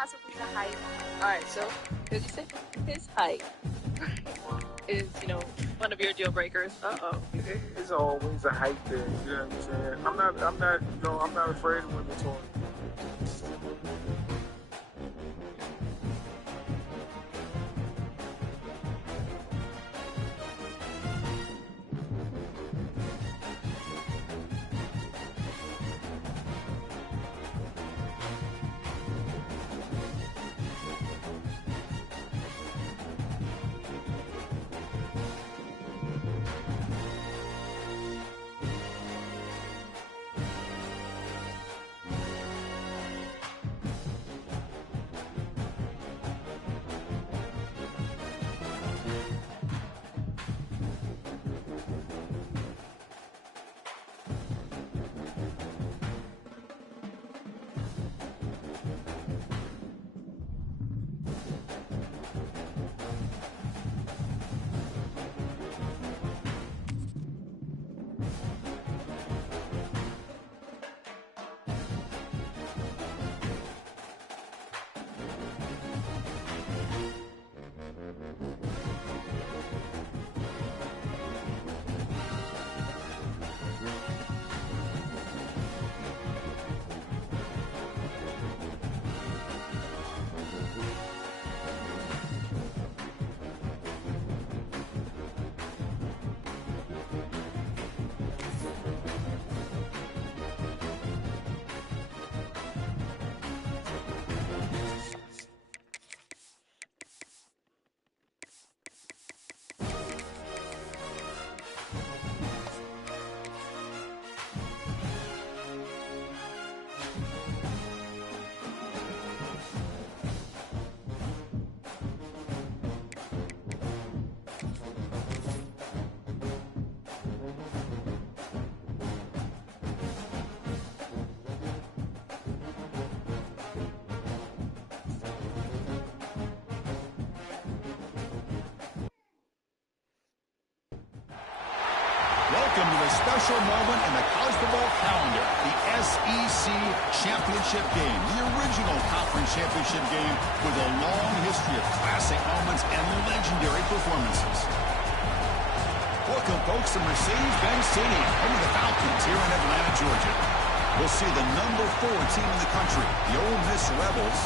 possibly the height? All right, so because you said his height is, one of your deal breakers. Uh-oh. It's always a height thing. You know what I'm saying? I'm not afraid of women talking. Welcome to a special moment in the college football calendar, the SEC Championship Game, the original conference championship game with a long history of classic moments and legendary performances. Welcome, folks, to Mercedes-Benz Stadium, home of the Falcons here in Atlanta, Georgia. We'll see the number 4 team in the country, the Ole Miss Rebels,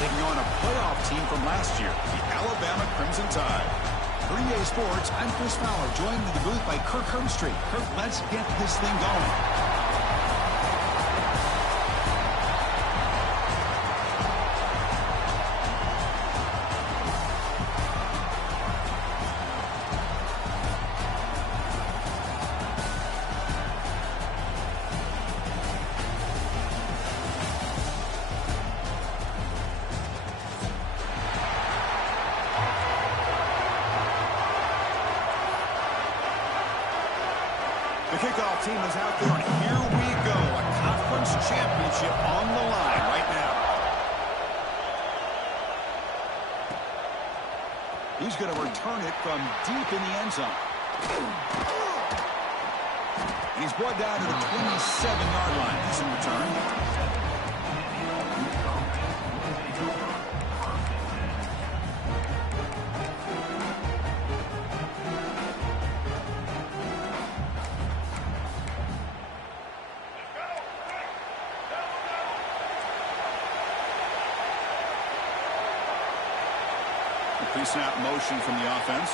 taking on a playoff team from last year, the Alabama Crimson Tide. For EA Sports, I'm Chris Fowler, joined in the booth by Kirk Herbstreit. Kirk, let's get this thing going. The kickoff team is out there, and here we go. A conference championship on the line right now. He's going to return it from deep in the end zone. He's brought down to the 27-yard line. Decent return. Pre-snap motion from the offense.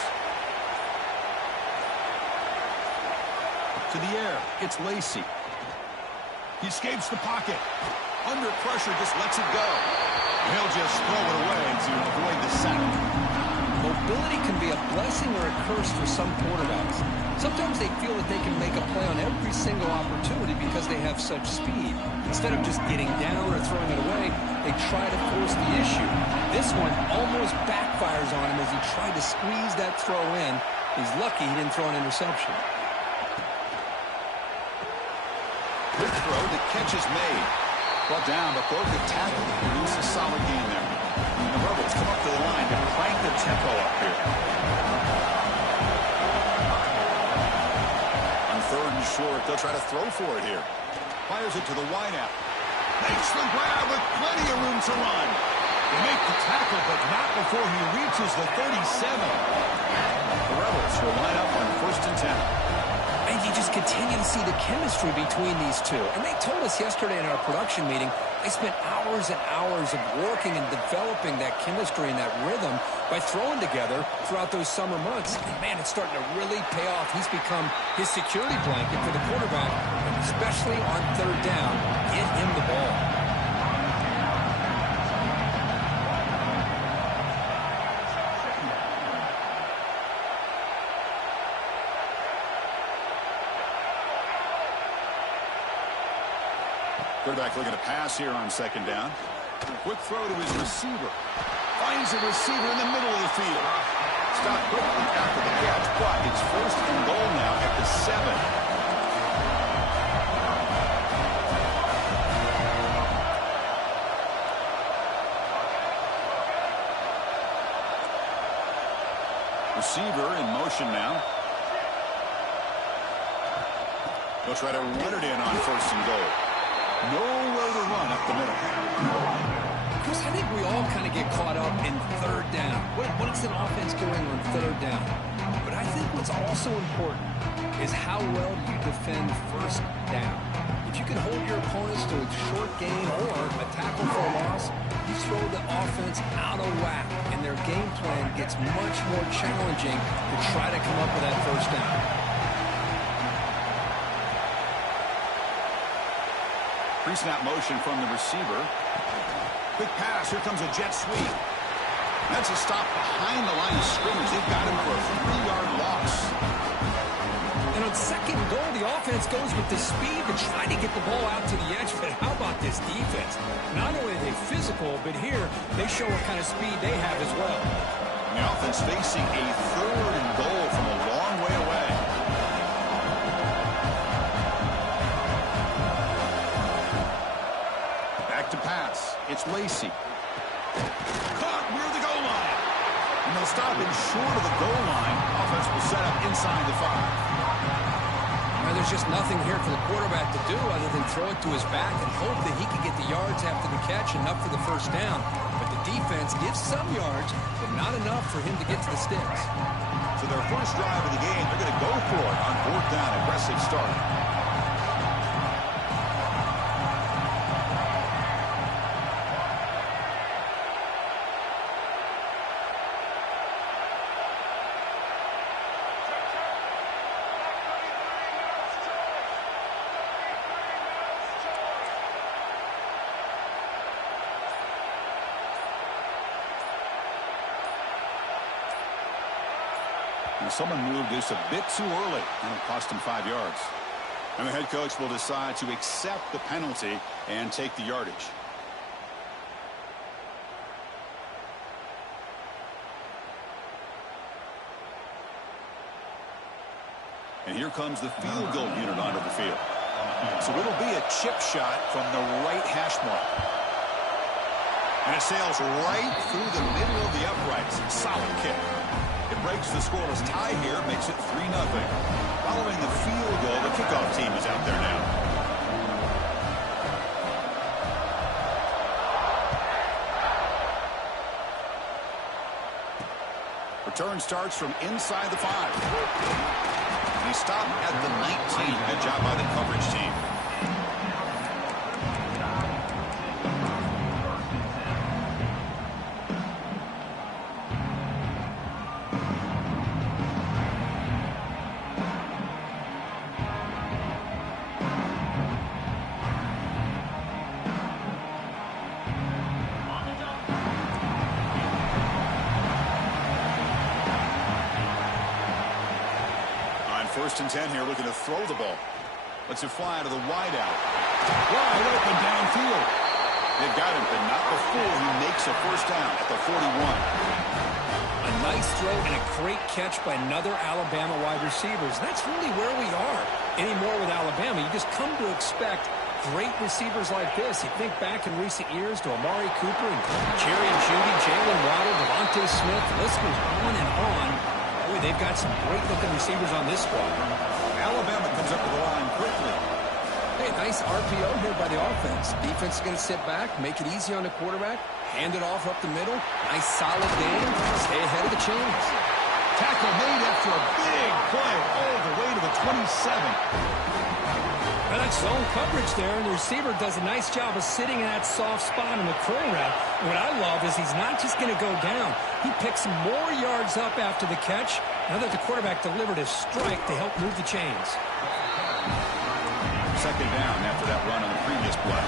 To the air, it's Lacy. He escapes the pocket. Under pressure, just lets it go. He'll just throw it away to avoid the sack. Mobility can be a blessing or a curse for some quarterbacks. Sometimes they feel that they can make a play on every single opportunity because they have such speed. Instead of just getting down or throwing it away, they try to force the issue. This one almost backfires on him as he tried to squeeze that throw in. He's lucky he didn't throw an interception. Good throw. The catch is made. Brought down before the tackle. Produce a solid gain there. And the Rebels come up to the line to crank the tempo up here. On 3rd and short, they'll try to throw for it here. Fires it to the wideout. Makes the grab with plenty of room to run. They make the tackle, but not before he reaches the 37. The Rebels will line up on 1st and 10. And you just continue to see the chemistry between these two. And they told us yesterday in our production meeting, they spent hours and hours of working and developing that chemistry and that rhythm by throwing together throughout those summer months. And man, it's starting to really pay off. He's become his security blanket for the quarterback, and especially on 3rd down, get him the ball. Quarterback looking to pass here on 2nd down. Quick throw to his receiver. Finds a receiver in the middle of the field. Stopped quickly after the catch, but it's 1st and goal now at the 7. Receiver in motion now. He'll try to run it in on 1st and goal. Nowhere to run up the middle. Chris, I think we all kind of get caught up in 3rd down. What is an offense doing on 3rd down? But I think what's also important is how well you defend 1st down. If you can hold your opponents to a short gain or a tackle for a loss, you throw the offense out of whack, and their game plan gets much more challenging to try to come up with that 1st down. Pre-snap motion from the receiver. Quick pass. Here comes a jet sweep. That's a stop behind the line of scrimmage. They've got him for a 3-yard loss. And on 2nd and goal, the offense goes with the speed to try to get the ball out to the edge. But how about this defense? Not only are they physical, but here they show what kind of speed they have as well. And the offense facing a 3rd and goal from a long way away. To pass. It's Lacy. Caught near the goal line. And they'll stop him short of the goal line. Offense will set up inside the 5. Well, there's just nothing here for the quarterback to do other than throw it to his back and hope that he can get the yards after the catch, enough for the 1st down. But the defense gives some yards, but not enough for him to get to the sticks. So their first drive of the game, they're going to go for it on 4th down. Aggressive start. Someone moved this a bit too early, and it cost him 5 yards. And the head coach will decide to accept the penalty and take the yardage. And here comes the field goal unit onto the field. So it'll be a chip shot from the right hash mark. And it sails right through the middle of the uprights. Solid kick. It breaks the scoreless tie here, makes it 3-0. Following the field goal, the kickoff team is out there now. Return starts from inside the 5. And he stopped at the 19. Good job by the coverage team. First and 10 here, looking to throw the ball. Lets it fly to the wide out. Wide open downfield. They've got him, but not before he makes a 1st down at the 41. A nice throw and a great catch by another Alabama wide receivers. That's really where we are anymore with Alabama. You just come to expect great receivers like this. You think back in recent years to Amari Cooper and Jerry Jeudy, Jalen Waddle, Devontae Smith. The list goes on and on. Boy, they've got some great-looking receivers on this squad. Alabama comes up to the line quickly. Hey, nice RPO here by the offense. Defense is going to sit back, make it easy on the quarterback, Hand it off up the middle. Nice solid gain. Stay ahead of the chains. Tackle made after a big play all the way to the 27. Well, that's zone coverage there, and the receiver does a nice job of sitting in that soft spot in the curl route. What I love is he's not just going to go down. He picks more yards up after the catch now that the quarterback delivered his strike to help move the chains. Second down after that run on the previous play.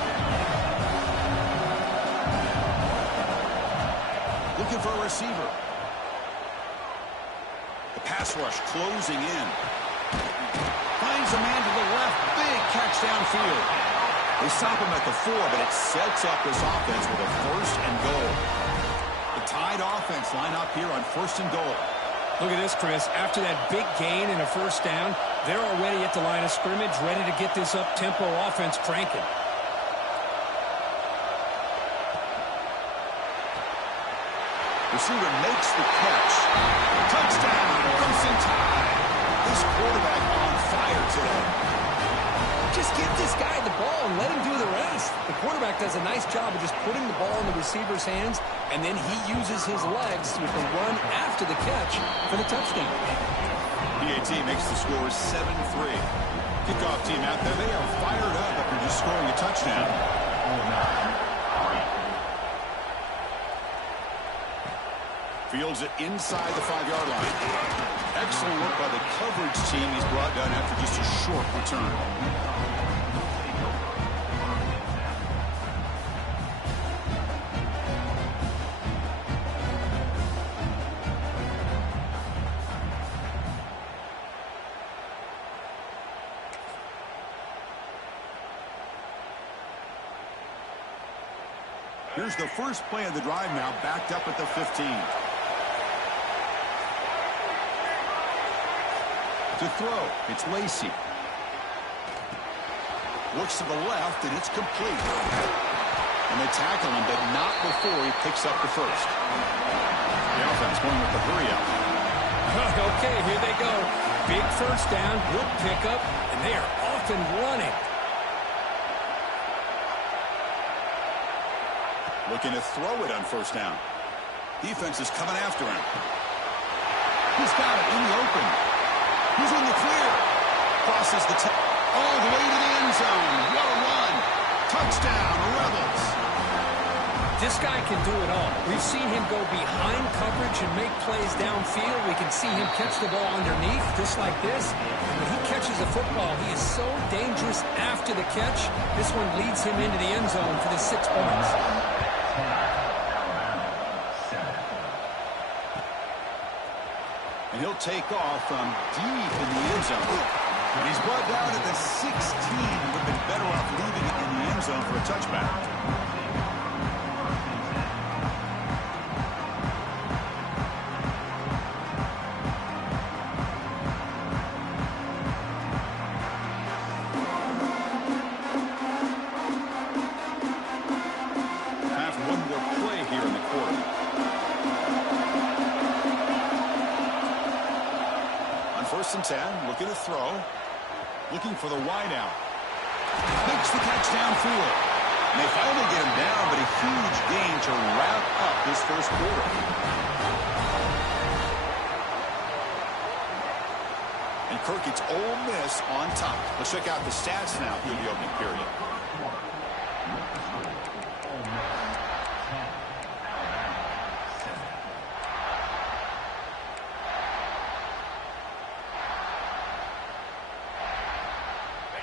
Looking for a receiver. The pass rush closing in. Finds a man to the left. Big catch downfield. They stop him at the 4, but it sets up this offense with a first and goal. The Tide offense line up here on first and goal. Look at this, Chris. After that big gain and a first down, they're already at the line of scrimmage, ready to get this up-tempo offense cranking. Receiver makes the catch. Touchdown, Crimson Tide. This quarterback on fire today. Just give this guy the ball and let him do the rest. The quarterback does a nice job of just putting the ball in the receiver's hands, and then he uses his legs with the run after the catch for the touchdown. PAT makes the score 7-3. Kickoff team out there, they are fired up after just scoring a touchdown. Fields it inside the 5-yard line. Excellent work by the coverage team. He's brought down after just a short return. Here's the first play of the drive now, backed up at the 15. To throw, it's Lacy. Looks to the left, and it's complete. And they tackle him, but not before he picks up the first. The offense going with the hurry-up. Okay, here they go. Big first down, good pickup, and they are off and running. Looking to throw it on first down. Defense is coming after him. He's got it in the open. He's in the clear. Crosses the all the way to the end zone. What a run. Touchdown, Rebels. This guy can do it all. We've seen him go behind coverage and make plays downfield. We can see him catch the ball underneath, just like this. When he catches a football, he is so dangerous after the catch. This one leads him into the end zone for the 6 points. And he'll take off from deep in the end zone. And he's brought down at the 16. Would have been better off leaving it in the end zone for a touchback. Time for one more play here in the quarter. First and 10, looking to throw. Looking for the wide out. Makes the catch downfield. And they finally get him down, but a huge gain to wrap up this first quarter. And Kirk gets Ole Miss on top. Let's check out the stats now through the opening period.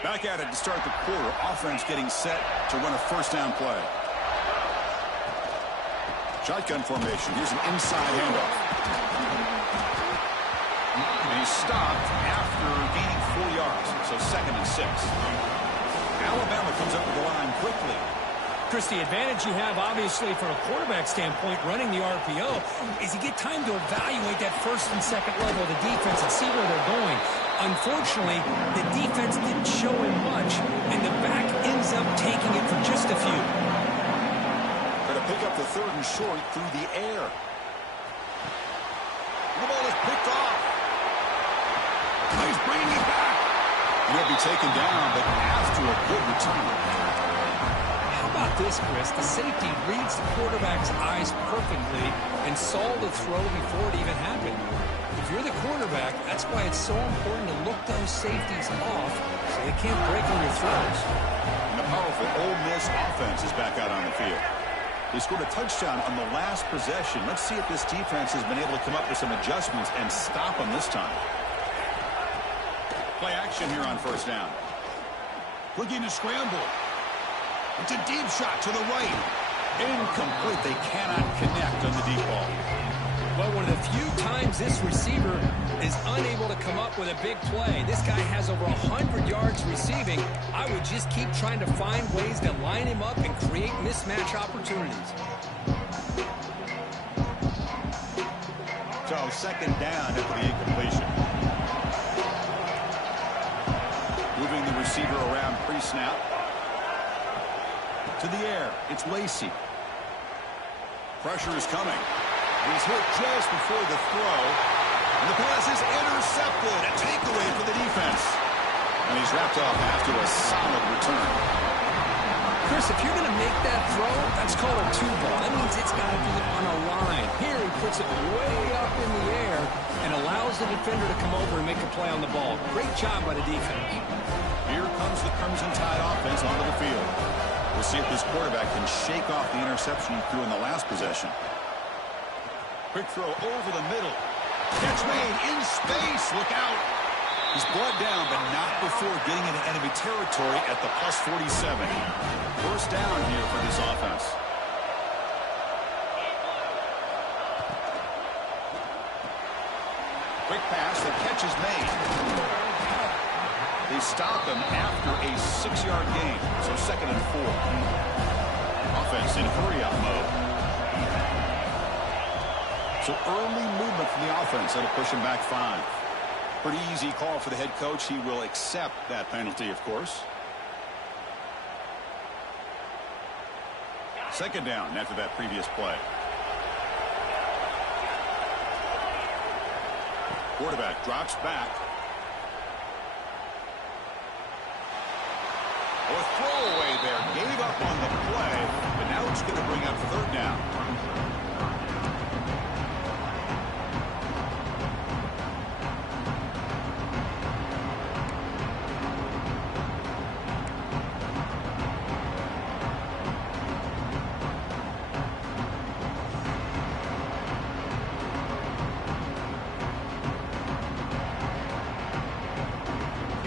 Back at it to start the quarter. Offense getting set to run a first down play. Shotgun formation. Here's an inside handoff. And he's stopped after gaining 4 yards. So 2nd and 6. Alabama comes up with the line quickly. Chris, the advantage you have, obviously, from a quarterback standpoint, running the RPO, is you get time to evaluate that first and second level of the defense and see where they're going. Unfortunately, the defense didn't show him much, and the back ends up taking it for just a few. Going to pick up the 3rd and short through the air. The ball is picked off. He's bringing it back. And he'll be taken down, but after a good return. How about about this, Chris? The safety reads the quarterback's eyes perfectly and saw the throw before it even happened. If you're the quarterback, that's why it's so important to look those safeties off so they can't break on your throws. And the powerful Ole Miss offense is back out on the field. They scored a touchdown on the last possession. Let's see if this defense has been able to come up with some adjustments and stop them this time. Play action here on first down. Looking to scramble. It's a deep shot to the right. Incomplete. They cannot connect on the deep ball. Well, one of the few times this receiver is unable to come up with a big play. This guy has over 100 yards receiving. I would just keep trying to find ways to line him up and create mismatch opportunities. So second down after the incompletion. Moving the receiver around pre-snap. To the air. It's Lacy. Pressure is coming. He's hit just before the throw. And the pass is intercepted. A takeaway for the defense. And he's wrapped up after a solid return. Chris, if you're going to make that throw, that's called a two ball. That means it's got to be on a line. Here he puts it way up in the air and allows the defender to come over and make a play on the ball. Great job by the defense. Here comes the Crimson Tide offense onto the field. We'll see if this quarterback can shake off the interception he threw in the last possession. Quick throw over the middle. Catch made in space. Look out. He's brought down, but not before getting into enemy territory at the plus 47. First down here for this offense. Quick pass. The catch is made. They stop him after a 6-yard gain. So second and 4. Offense in hurry-up mode. So early movement from the offense. That'll push him back 5. Pretty easy call for the head coach. He will accept that penalty, of course. Second down after that previous play. Quarterback drops back. A throwaway there. Gave up on the play, but now it's going to bring up third down.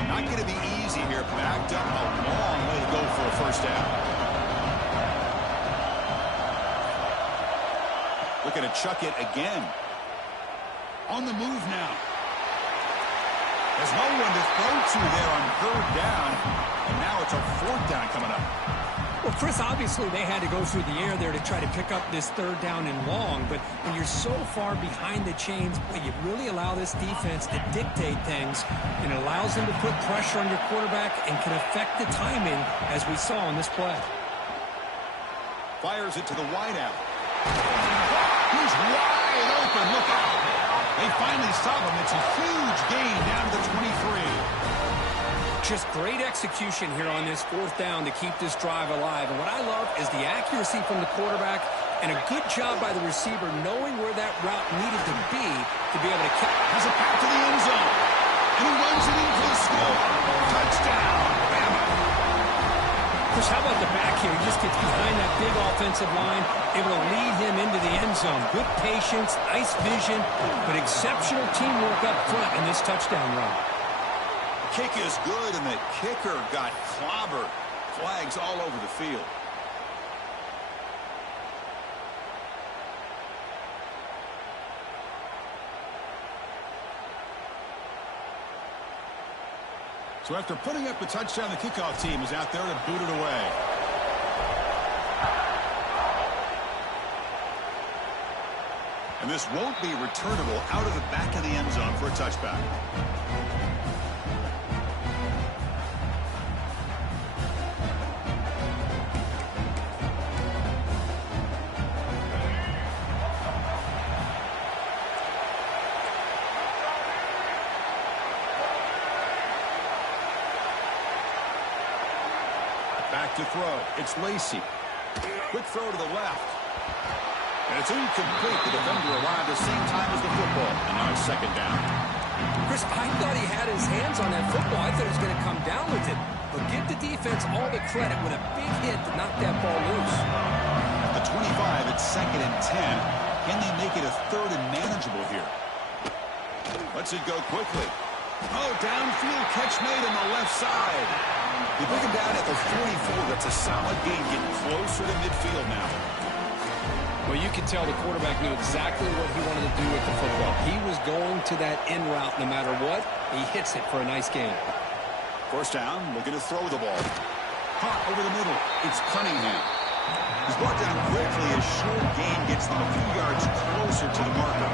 Not going to be easy here. Backed up a long way to go for a first down. Looking to chuck it again. On the move now. There's no one to throw to there on third down. And now it's a fourth down coming up. Well, Chris, obviously they had to go through the air there to try to pick up this third down and long, but when you're so far behind the chains, you really allow this defense to dictate things, and it allows them to put pressure on your quarterback and can affect the timing, as we saw in this play. Fires it to the wideout. He's wide open. Look out. They finally stop him. It's a huge gain down to the 23. Just great execution here on this fourth down to keep this drive alive. And what I love is the accuracy from the quarterback and a good job by the receiver knowing where that route needed to be able to catch. Has a pass to the end zone. And he runs it in for the score. Touchdown, Bama. Chris, how about the back here? He just gets behind that big offensive line, able to lead him into the end zone. Good patience, nice vision, but exceptional teamwork up front in this touchdown run. Kick is good, and the kicker got clobbered. Flags all over the field. So after putting up the touchdown, the kickoff team is out there to boot it away. And this won't be returnable out of the back of the end zone for a touchback. Back to throw. It's Lacy. Quick throw to the left. And it's incomplete. The defender arrived the same time as the football. And now it's second down. Chris, I thought he had his hands on that football. I thought he was going to come down with it. But give the defense all the credit with a big hit to knock that ball loose. At the 25, it's second and 10. Can they make it a third and manageable here? Lets it go quickly. Oh, downfield catch made on the left side. They bring him down at the 44. That's a solid gain, getting closer to midfield now. Well, you can tell the quarterback knew exactly what he wanted to do with the football. He was going to that in route no matter what. He hits it for a nice gain. First down, looking to throw the ball. Hot over the middle. It's Cunningham. He's brought down quickly. A short gain gets them a few yards closer to the marker.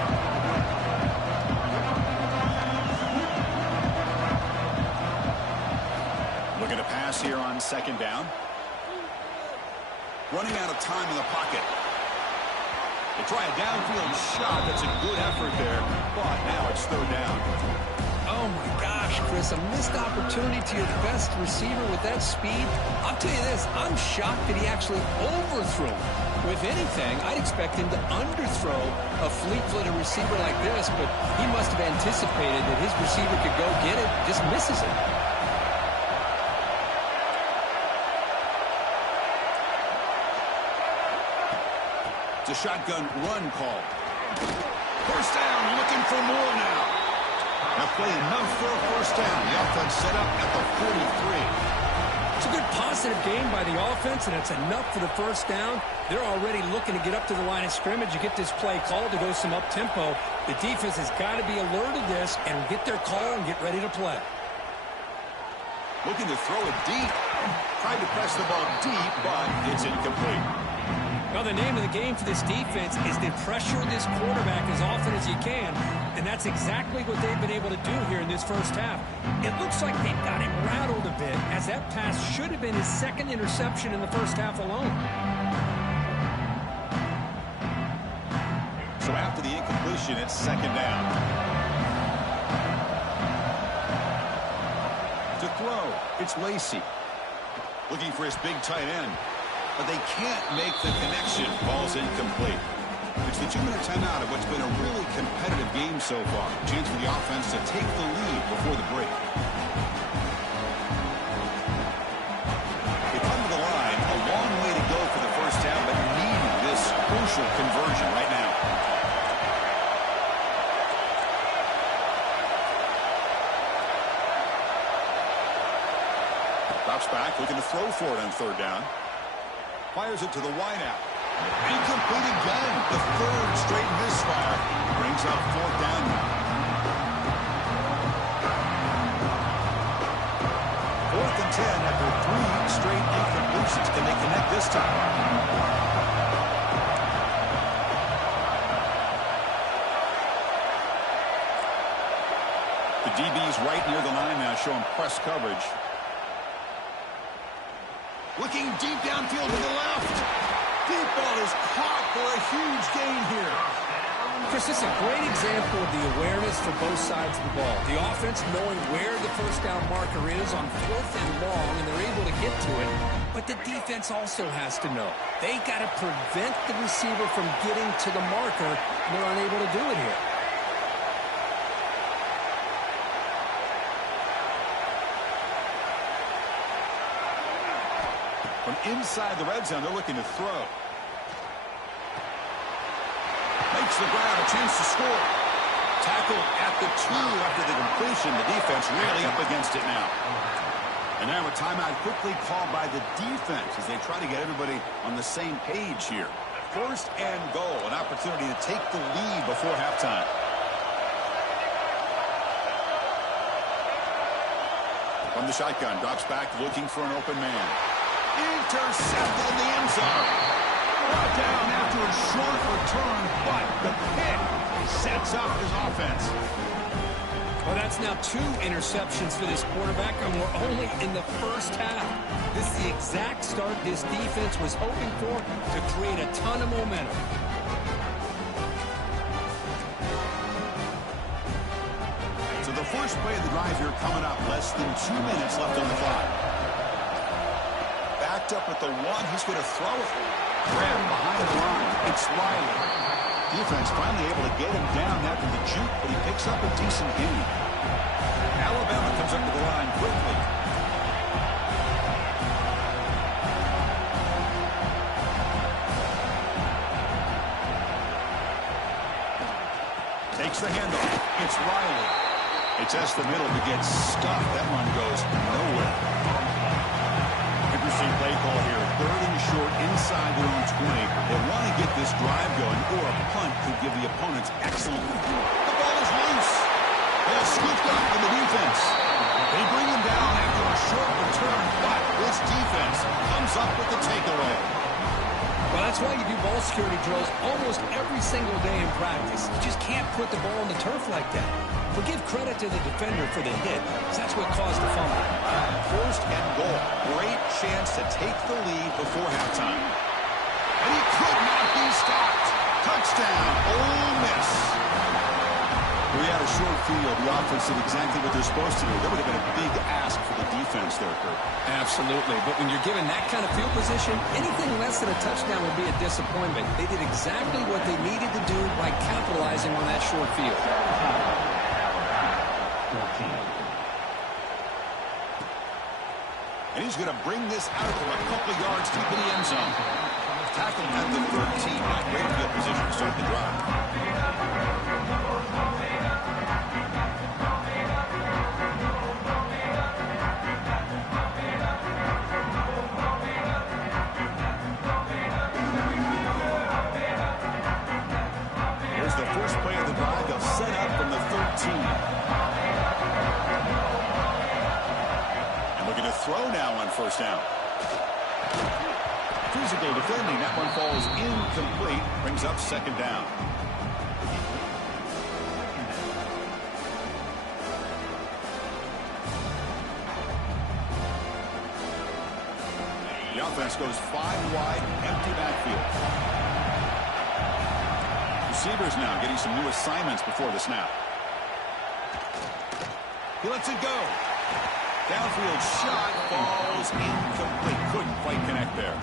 Looking to pass here on second down. Running out of time in the pocket. They try a downfield shot. That's a good effort there, but now it's third down. Oh, my gosh, Chris, a missed opportunity to your best receiver with that speed. I'll tell you this, I'm shocked that he actually overthrew. With anything, I'd expect him to underthrow a fleet-footed receiver like this, but he must have anticipated that his receiver could go get it, just misses it. It's a shotgun run call. First down, looking for more now. That play enough for a first down. The offense set up at the 43. It's a good positive game by the offense, and it's enough for the first down. They're already looking to get up to the line of scrimmage. You get this play called to go some up-tempo. The defense has got to be alert of this and get their call and get ready to play. Looking to throw it deep. Tried to press the ball deep, but it's incomplete. Well, the name of the game for this defense is to pressure this quarterback as often as you can, and that's exactly what they've been able to do here in this first half. It looks like they've got him rattled a bit, as that pass should have been his second interception in the first half alone. So after the incompletion, it's second down. To throw, it's Lacy. Looking for his big tight end. But they can't make the connection. Ball's incomplete. It's the 2-minute timeout of what's been a really competitive game so far. Chance for the offense to take the lead before the break. They come to the line. A long way to go for the first down, but needing this crucial conversion right now. Drops back, looking to throw for it on third down. Fires it to the wideout. Incomplete again. The third straight misfire. Brings up fourth down now. Fourth and 10 after 3 straight incompletions. Can they connect this time? The DB's right near the line now, showing press coverage. Looking deep downfield to the left. Deep ball is caught for a huge gain here. Chris, this is a great example of the awareness for both sides of the ball. The offense knowing where the first down marker is on fourth and long, and they're able to get to it. But the defense also has to know. They got to prevent the receiver from getting to the marker, and they're unable to do it here. From inside the red zone, they're looking to throw. Makes the grab, a chance to score. Tackled at the 2 after the completion. The defense really up against it now. And now a timeout quickly called by the defense as they try to get everybody on the same page here. First and goal, an opportunity to take the lead before halftime. From the shotgun, drops back looking for an open man. Intercepted in the end zone. Brought down after a short return, but the pick sets up his offense. Well, that's now 2 interceptions for this quarterback, and we're only in the first half. This is the exact start this defense was hoping for to create a ton of momentum. So the first play of the drive here coming up. Less than 2 minutes left on the clock. Back Locked up with the one. He's going to throw it. Graham behind the line. It's Riley. Defense finally able to get him down after the juke, but he picks up a decent gain. Alabama comes up to the line quickly. Takes the handoff. It's Riley. They test the middle to get stuffed. That one goes nowhere. Interesting play call here. 3rd and short inside their own 20. They want to get this drive going, or a punt could give the opponents excellent. The ball is loose. They're scooped up in the defense. They bring him down after a short return, but this defense comes up with the takeaway. Well, that's why you do ball security drills almost every single day in practice. You just can't put the ball on the turf like that. But give credit to the defender for the hit, because that's what caused the fumble. 1st and goal. Great chance to take the lead before halftime. And he could not be stopped. Touchdown, Ole Miss. We had a short field. The offense did exactly what they're supposed to do. That would have been a big ask for the defense there, Kurt. Absolutely. But when you're given that kind of field position, anything less than a touchdown would be a disappointment. They did exactly what they needed to do by capitalizing on that short field. And he's going to bring this out from a couple yards deep in the end zone. Tackled at the 13. Great field position to start the drive. Here's the first play of the drive. They'll set up from the 13. And looking to throw now on 1st down. Physical defending. That one falls incomplete. Brings up 2nd down. The offense goes 5 wide, empty backfield. Receivers now getting some new assignments before the snap. He lets it go. Downfield shot falls incomplete. Couldn't quite connect there.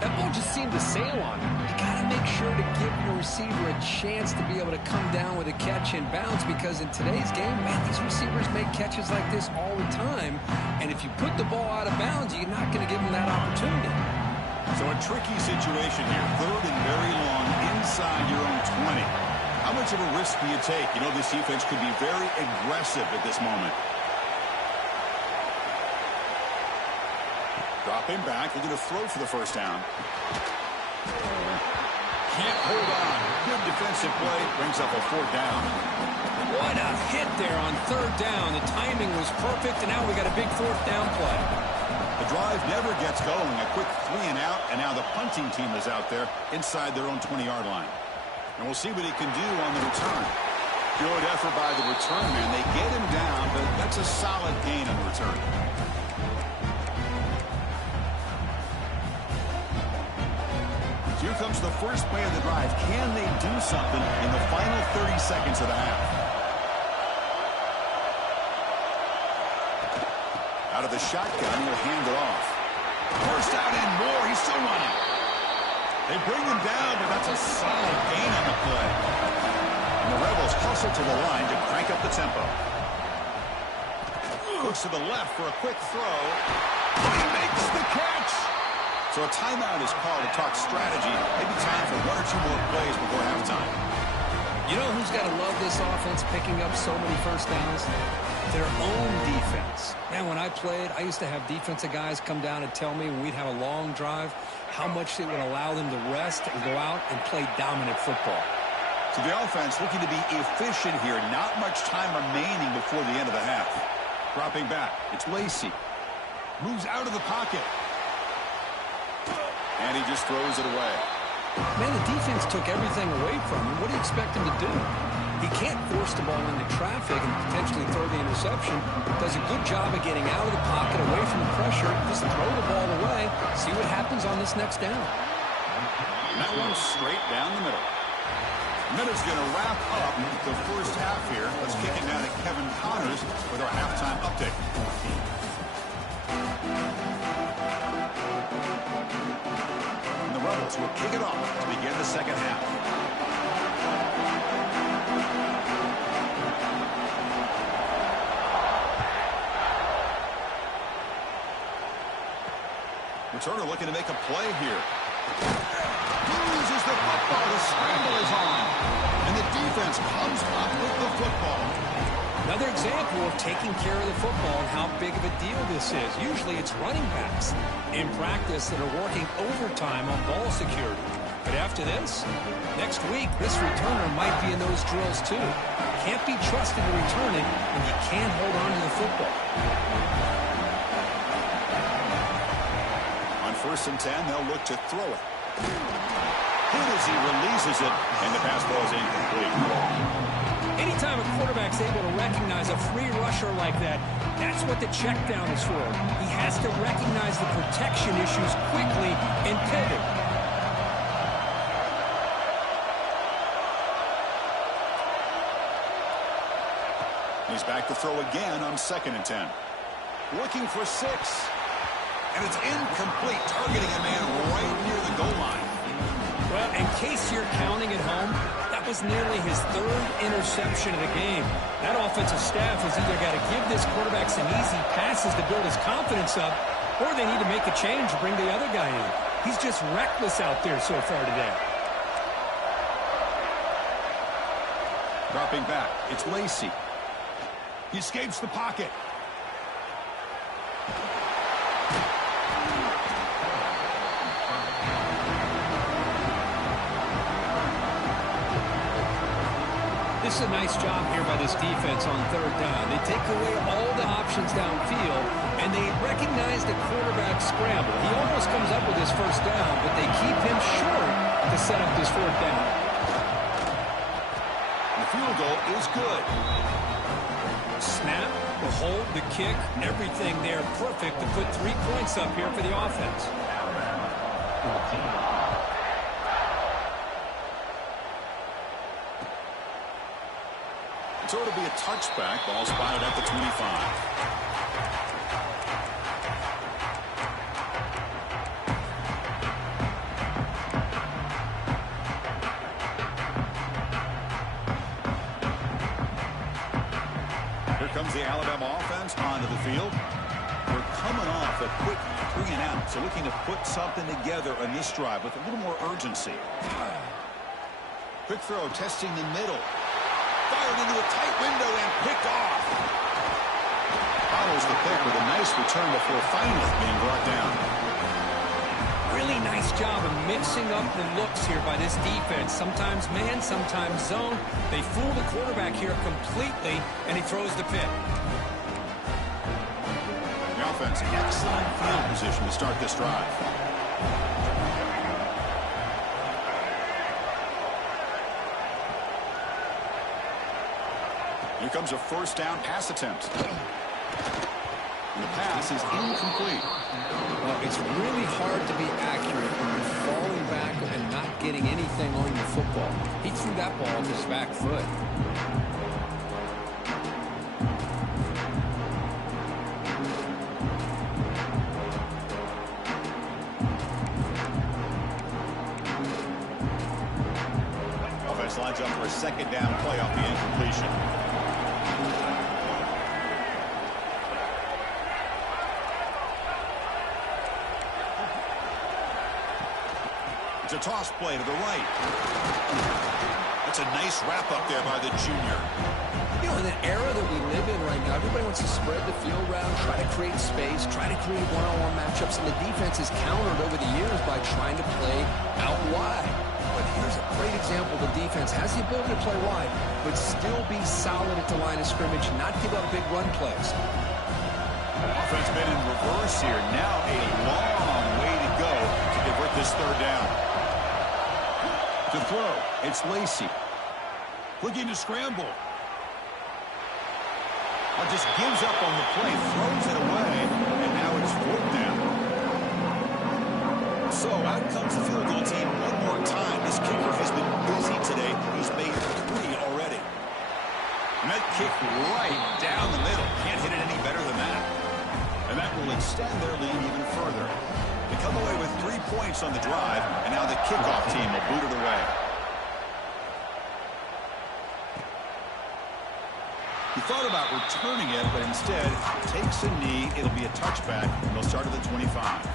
That ball just seemed to sail on him. You got to make sure to give your receiver a chance to be able to come down with a catch and bounce, because in today's game, man, these receivers make catches like this all the time. And if you put the ball out of bounds, you're not going to give them that opportunity. So a tricky situation here. 3rd and very long inside your own 20. How much of a risk do you take? You know, this defense could be very aggressive at this moment. Dropping back, looking to throw for the 1st down. Can't hold on. Good defensive play. Brings up a 4th down. What a hit there on 3rd down. The timing was perfect, and now we got a big 4th down play. The drive never gets going. A quick 3 and out, and now the punting team is out there inside their own 20-yard line. And we'll see what he can do on the return. Good effort by the return man. They get him down, but that's a solid gain on the return. Here comes the first play of the drive. Can they do something in the final 30 seconds of the half? Out of the shotgun, he'll hand it off. First down and more. He's still running. They bring him down, but that's a solid gain on the play. And the Rebels hustle to the line to crank up the tempo. Looks to the left for a quick throw. He makes the catch. So a timeout is called to talk strategy. Maybe time for 1 or 2 more plays before halftime. You know who's got to love this offense picking up so many 1st downs? Their own defense. Man, when I played, I used to have defensive guys come down and tell me when we'd have a long drive how much it would allow them to rest and go out and play dominant football. So the offense looking to be efficient here. Not much time remaining before the end of the half. Dropping back. It's Lacey. Moves out of the pocket. And he just throws it away. Man, the defense took everything away from him. What do you expect him to do? He can't force the ball into traffic and potentially throw the interception. Does a good job of getting out of the pocket, away from the pressure. Just throw the ball away. See what happens on this next down. And that one's straight down the middle. Minutes going to wrap up the first half here. Let's kick it down to Kevin Connors with our halftime update. offense will kick it off to begin the second half. Returner looking to make a play here. Loses the football. The scramble is on. And the defense comes up with the football. Another example of taking care of the football and how big of a deal this is. Usually it's running backs in practice that are working overtime on ball security. But after this, next week, this returner might be in those drills too. Can't be trusted to return it, and you can't hold on to the football. On 1st and 10, they'll look to throw it. Hit as he releases it, and the pass ball is incomplete. Anytime a quarterback's able to recognize a free rusher like that, that's what the check down is for. He has to recognize the protection issues quickly and pivot. He's back to throw again on 2nd and 10. Looking for 6. And it's incomplete, targeting a man right near the goal line. Well, in case you're counting at home, that was nearly his 3rd interception of the game. That offensive staff has either got to give this quarterback some easy passes to build his confidence up, or they need to make a change to bring the other guy in. He's just reckless out there so far today. Dropping back, it's Lacy. He escapes the pocket. This is a nice job here by this defense on 3rd down. They take away all the options downfield, and they recognize the quarterback scramble. He almost comes up with his 1st down, but they keep him short to set up this 4th down. The field goal is good. Snap, the hold, the kick, everything there perfect to put 3 points up here for the offense. So it'll be a touchback. Ball spotted at the 25. Comes the Alabama offense onto the field. We're coming off a quick 3 and out, so looking to put something together on this drive with a little more urgency. Quick throw, testing the middle. Fired into a tight window and picked off. Follows the pick with a nice return before finally being brought down. Really nice job of mixing up the looks here by this defense. Sometimes man, sometimes zone. They fool the quarterback here completely, and he throws the pick. The offense, excellent field position to start this drive. Here comes a 1st down pass attempt. And the pass is incomplete. Well, it's really hard to be accurate when you're falling back and not getting anything on your football. He threw that ball off his back foot. Offense lines up for a 2nd down play off the incompletion. It's a toss play to the right. That's a nice wrap up there by the junior. You know, in the era that we live in right now, everybody wants to spread the field around, try to create space, try to create one-on-one matchups, and the defense is countered over the years by trying to play out wide. But here's a great example. The defense has the ability to play wide, but still be solid at the line of scrimmage, not give up big run plays. Offense been in reverse here. Now a long way to go to convert this 3rd down. To throw, it's Lacy. Looking to scramble. Just gives up on the play, throws it away, and now it's 4th down. So out comes the field goal team one more time. This kicker has been busy today. He's made 3 already. And that kick right down the middle. Can't hit it any better than that. And that will extend their lead even further. They come away with 3 points on the drive, and now the kickoff team will boot it away. He thought about returning it, but instead takes a knee. It'll be a touchback. They'll start at the 25.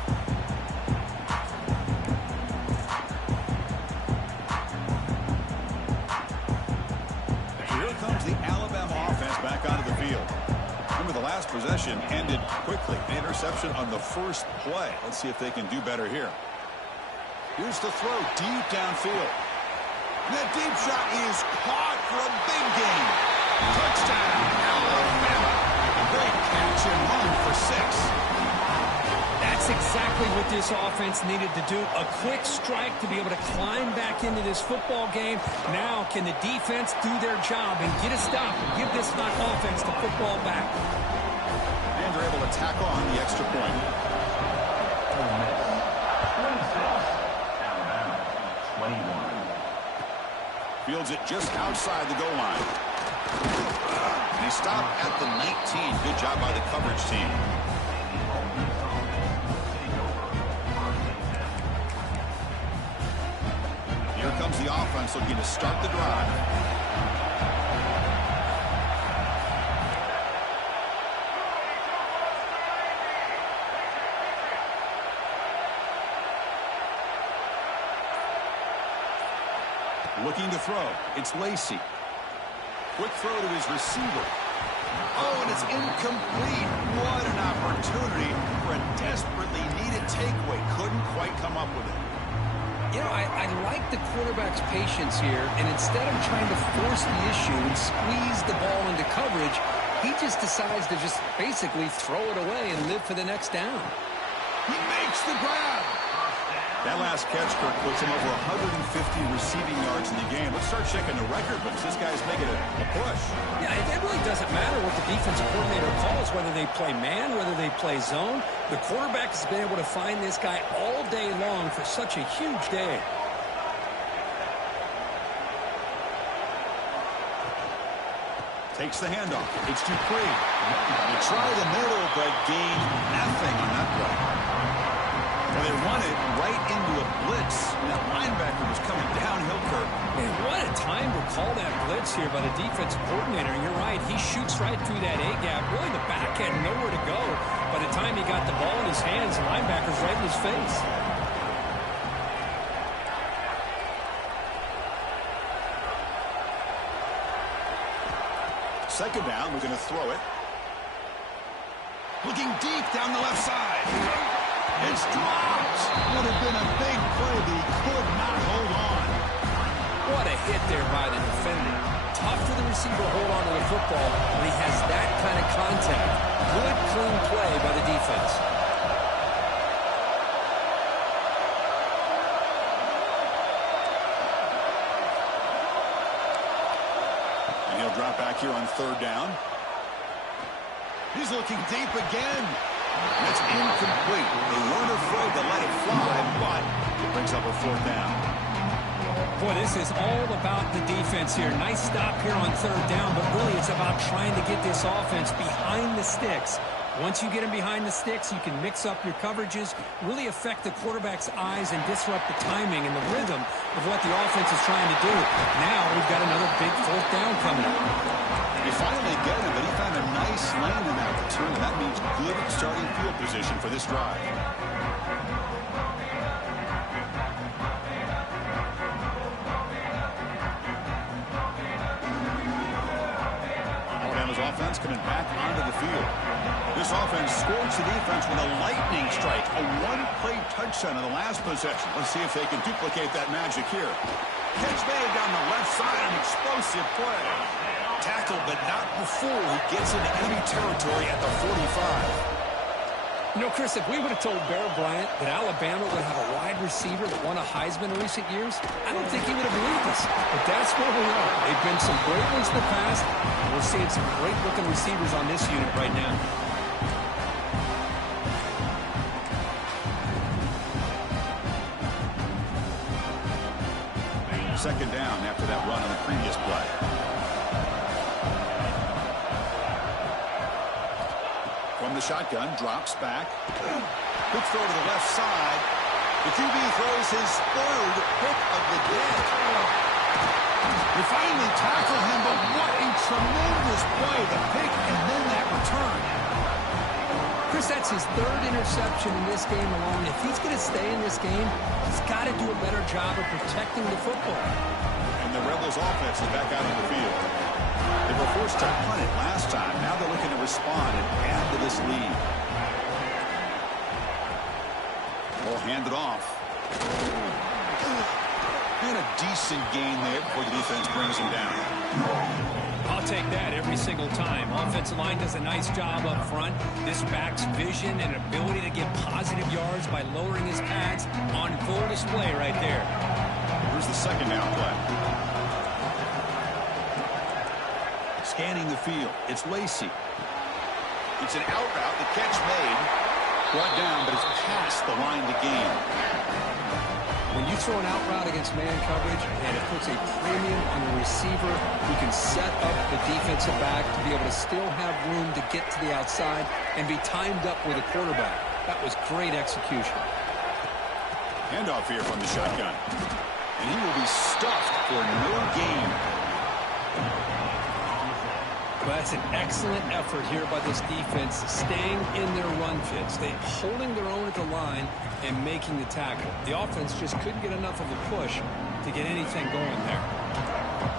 Here comes the Alabama offense back onto the field. Remember, the last possession ended quickly. An interception on the first play. Let's see if they can do better here. Here's the throw deep downfield. That deep shot is caught for a big gain. Touchdown, Alabama. Great catch and run for 6. That's exactly what this offense needed to do. A quick strike to be able to climb back into this football game. Now, can the defense do their job and get a stop and give this hot offense the football back? And they're able to tack on the extra point. Fields it just outside the goal line. And he stopped at the 19. Good job by the coverage team. Here comes the offense looking to start the drive. Looking to throw. It's Lacy. Quick throw to his receiver. Oh, and it's incomplete. What an opportunity for a desperately needed takeaway. Couldn't quite come up with it. You know, I like the quarterback's patience here, and instead of trying to force the issue and squeeze the ball into coverage, he just decides to just basically throw it away and live for the next down. He makes the grab. That last catch, Kirk, puts him over 150 receiving yards in the game. Let's start checking the record books. This guy's making a push. Yeah, it really doesn't matter what the defensive coordinator calls, whether they play man, whether they play zone. The quarterback has been able to find this guy all day long for such a huge day. Takes the handoff. It's Dupree. They try the middle, but gain nothing on that play. Well, they run it right into a blitz, and that linebacker was coming downhill, Kirk. Man, what a time to call that blitz here by the defensive coordinator. You're right. He shoots right through that A-gap. Really, the back had nowhere to go. By the time he got the ball in his hands, the linebacker's right in his face. Second down, we're going to throw it. Looking deep down the left side. It's dropped. Would have been a big play, but he could not hold on. What a hit there by the defender. Tough for the receiver to hold on to the football when he has that kind of contact. Good, clean play by the defense. And he'll drop back here on third down. He's looking deep again. That's incomplete. They weren't afraid to let it fly, but it brings up a fourth down. Boy, this is all about the defense here. Nice stop here on third down, but really it's about trying to get this offense behind the sticks. Once you get them behind the sticks, you can mix up your coverages, really affect the quarterback's eyes and disrupt the timing and the rhythm of what the offense is trying to do. Now we've got another big fourth down coming up. They finally get him, but he found a nice lane in that return, and that means good starting field position for this drive. Alabama's offense coming back onto the field. This offense scores the defense with a lightning strike, a one-play touchdown in the last possession. Let's see if they can duplicate that magic here. Catch made down the left side, an explosive play. Tackle, but not before he gets into enemy territory at the 45. You know, Chris, if we would have told Bear Bryant that Alabama would have a wide receiver that won a Heisman in recent years, I don't think he would have believed us. But that's where we are. They've been some great ones in the past, and we're seeing some great-looking receivers on this unit right now. Second down after that run on the previous play. From from the shotgun, drops back. Quick throw to the left side. The QB throws his third pick of the day. They finally tackle him, but what a tremendous play. The pick and then that return. Chris, that's his third interception in this game alone. If he's going to stay in this game, he's got to do a better job of protecting the football. And the Rebels offense is back out on the field. They were forced to punt it last time. Now they're looking to respond and add to this lead. Ball handed off. And a decent gain there before the defense brings him down. I'll take that every single time. Offensive line does a nice job up front. This back's vision and ability to get positive yards by lowering his pads on full display right there. Here's the second down play. Scanning the field. It's Lacy. It's an out route. The catch made. Brought down, but it's past the line to gain. When you throw an out route against man coverage and it puts a premium on the receiver who can set up the defensive back to be able to still have room to get to the outside and be timed up with a quarterback. That was great execution. Handoff here from the shotgun. And he will be stuffed for no gain. Well, that's an excellent effort here by this defense, staying in their run fits. They're holding their own at the line and making the tackle. The offense just couldn't get enough of a push to get anything going there.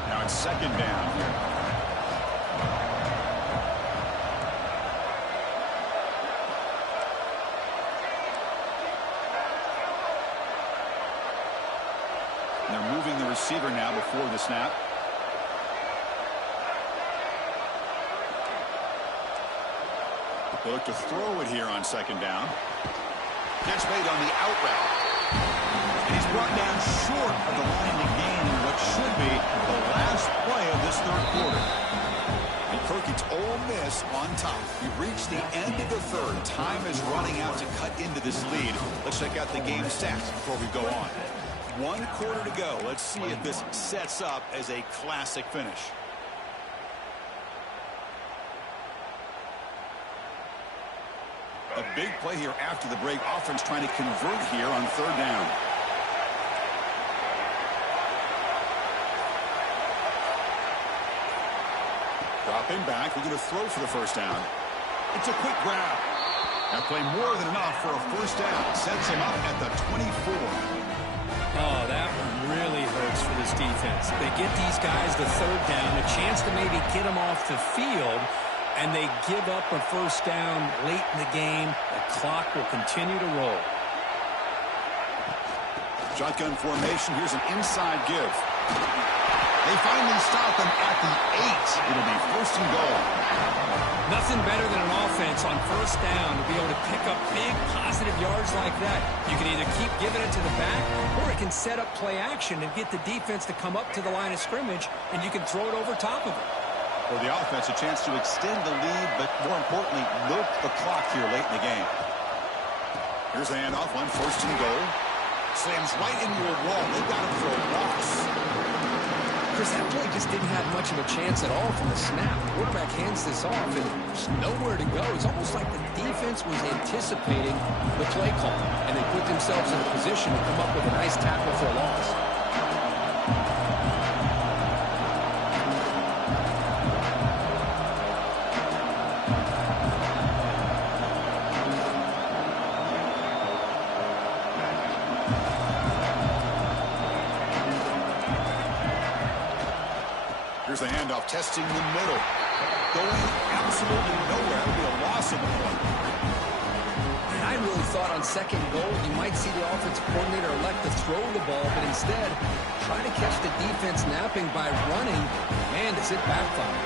Now it's second down here. And they're moving the receiver now before the snap. They look to throw it here on second down. Catch made on the out route. And he's brought down short of the line to gain in what should be the last play of this third quarter. And Kirk, it's Ole Miss on top. We've reached the end of the third. Time is running out to cut into this lead. Let's check out the game stats before we go on. 1 quarter to go. Let's see if this sets up as a classic finish. A big play here after the break. Offense trying to convert here on third down. Dropping back. We're going to throw for the first down. It's a quick grab. That play more than enough for a first down. Sets him up at the 24. Oh, that one really hurts for this defense. They get these guys the third down, a chance to maybe get them off the field, and they give up a first down late in the game. The clock will continue to roll. Shotgun formation. Here's an inside give. They finally stop him at the 8. It'll be first and goal. Nothing better than an offense on first down to be able to pick up big positive yards like that. You can either keep giving it to the back, or it can set up play action and get the defense to come up to the line of scrimmage, and you can throw it over top of it. For the offense, a chance to extend the lead, but more importantly, milk the clock here late in the game. Here's the handoff on first and goal. Slams right into a wall. They've got him for a loss. Chris, that play just didn't have much of a chance at all from the snap. The quarterback hands this off, and there's nowhere to go. It's almost like the defense was anticipating the play call, and they put themselves in a position to come up with a nice tackle for a loss. Here's the handoff, testing the middle. Going absolutely nowhere. It'll be a loss of a point. And I really thought on second goal you might see the offensive coordinator elect to throw the ball, but instead try to catch the defense napping by running. Man, does it backfire.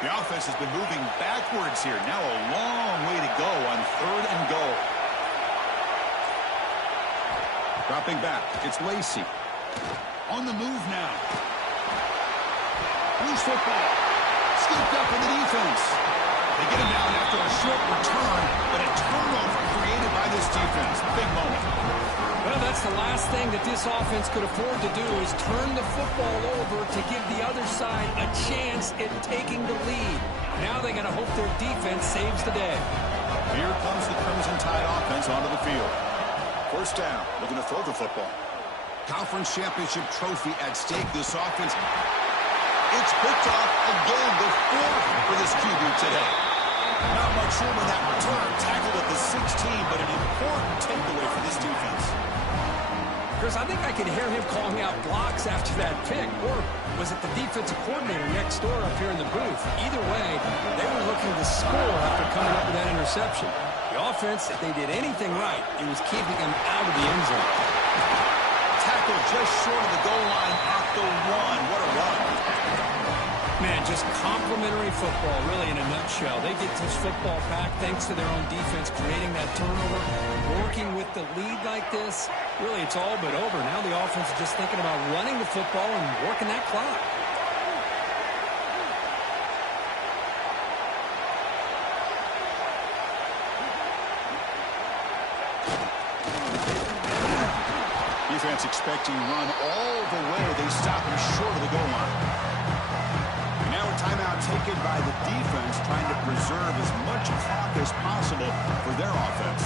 The offense has been moving backwards here. Now a long way to go on third and goal. Dropping back. It's Lacy. On the move now. Loose football. Scooped up in the defense. They get him down after a short return, but a turnover created by this defense. Big moment. Well, that's the last thing that this offense could afford to do is turn the football over to give the other side a chance at taking the lead. Now they got to hope their defense saves the day. Here comes the Crimson Tide offense onto the field. First down, looking to throw the football. Conference championship trophy at stake. This offense, it's picked off again, the fourth for this QB today. Not much room in that return. Tackled at the 16, but an important takeaway for this defense. Chris, I think I could hear him calling out blocks after that pick. Or was it the defensive coordinator next door up here in the booth? Either way, they were looking to score after coming up with that interception. The offense, if they did anything right, it was keeping them out of the end zone. Tackle just short of the goal line at the 1. What a run. Man, just complimentary football, really, in a nutshell. They get this football back thanks to their own defense, creating that turnover, working with the lead like this. Really, it's all but over. Now the offense is just thinking about running the football and working that clock. Defense expecting run all the way. They stop him short of the goal line. Now a timeout taken by the defense, trying to preserve as much clock as possible for their offense.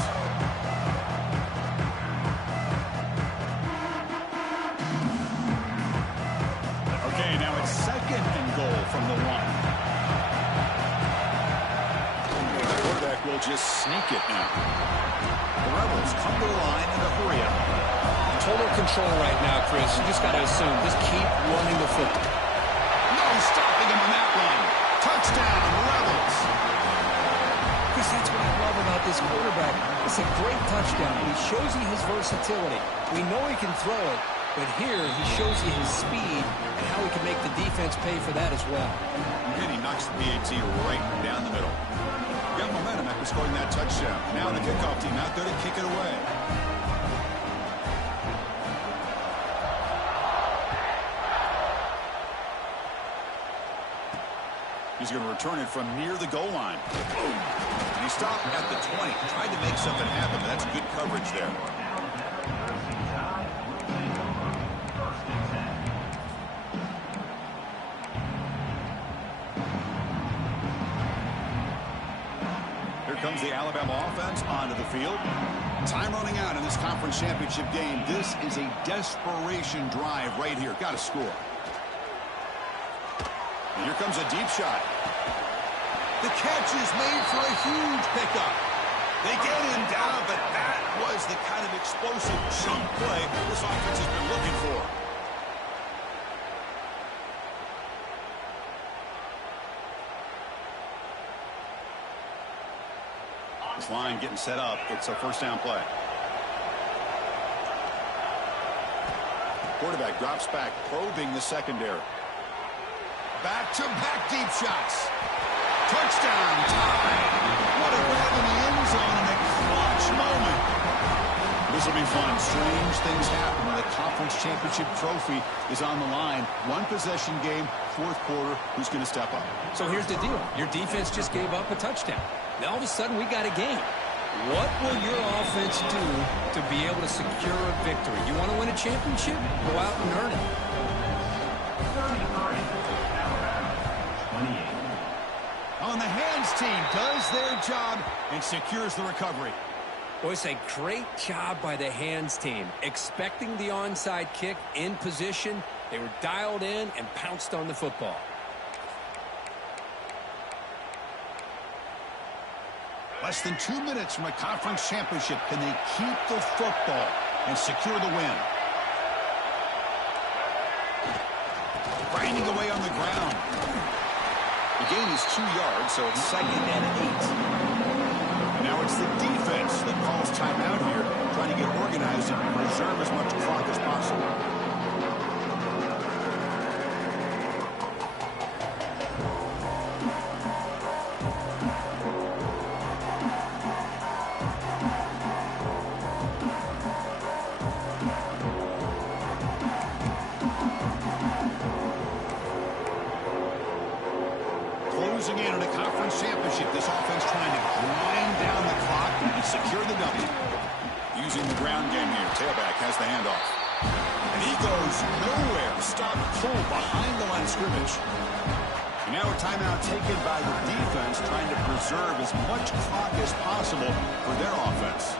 Okay, now it's second and goal from the 1. The quarterback will just sneak it now. The Rebels come to the line in a hurry up. Total control right now, Chris. You just got to assume. Just keep running the football. No stopping him on that one. Touchdown, Rebels. Chris, that's what I love about this quarterback. It's a great touchdown. He shows you his versatility. We know he can throw it, but here he shows you his speed and how he can make the defense pay for that as well. And he knocks the PAT right down the middle. Got momentum after scoring that touchdown. Now the kickoff team out there to kick it away. He's going to return it from near the goal line. And he stopped at the 20. Tried to make something happen, but that's good coverage there. Here comes the Alabama offense onto the field. Time running out in this conference championship game. This is a desperation drive right here. Got to score. And here comes a deep shot. The catch is made for a huge pickup. They get him down, but that was the kind of explosive chunk play this offense has been looking for. This line getting set up. It's a first down play. Quarterback drops back, probing the secondary. Back-to-back deep shots. Touchdown time. What a grab in the end zone in a clutch moment. This will be fun. Strange things happen when the conference championship trophy is on the line. One possession game, fourth quarter. Who's going to step up? So here's the deal. Your defense just gave up a touchdown. Now all of a sudden we got a game. What will your offense do to be able to secure a victory? You want to win a championship? Go out and earn it. On the hands team does their job and secures the recovery. Boy, it's a great job by the hands team. Expecting the onside kick in position. They were dialed in and pounced on the football. Less than 2 minutes from a conference championship. Can they keep the football and secure the win? Grinding away on the ground. The gain is 2 yards, so it's second and 8. And now it's the defense that calls timeout here, trying to get organized and preserve as much clock as possible. championship, this offense trying to grind down the clock and secure the W. Using the ground game here. Tailback has the handoff. And he goes nowhere. Stop pull behind the line of scrimmage. And now a timeout taken by the defense, trying to preserve as much clock as possible for their offense.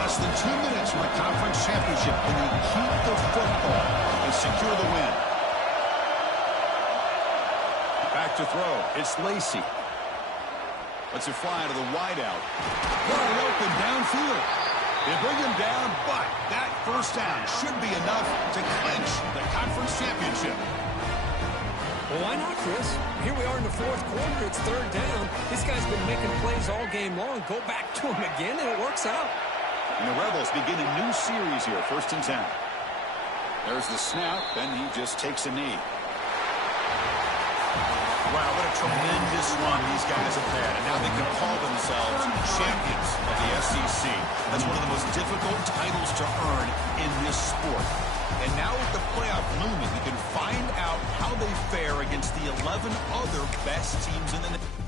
Less than 2 minutes from the conference championship. Can they keep the football and secure the win? Back to throw. It's Lacy. Lets it fly to the wideout. Wide open downfield. They bring him down, but that first down should be enough to clinch the conference championship. Well, why not, Chris? Here we are in the fourth quarter. It's third down. This guy's been making plays all game long. Go back to him again, and it works out. And the Rebels begin a new series here, 1st and 10. There's the snap, then he just takes a knee. Wow, what a tremendous run these guys have had. And now they can call themselves champions of the SEC. That's one of the most difficult titles to earn in this sport. And now with the playoff looming, you can find out how they fare against the 11 other best teams in the nation.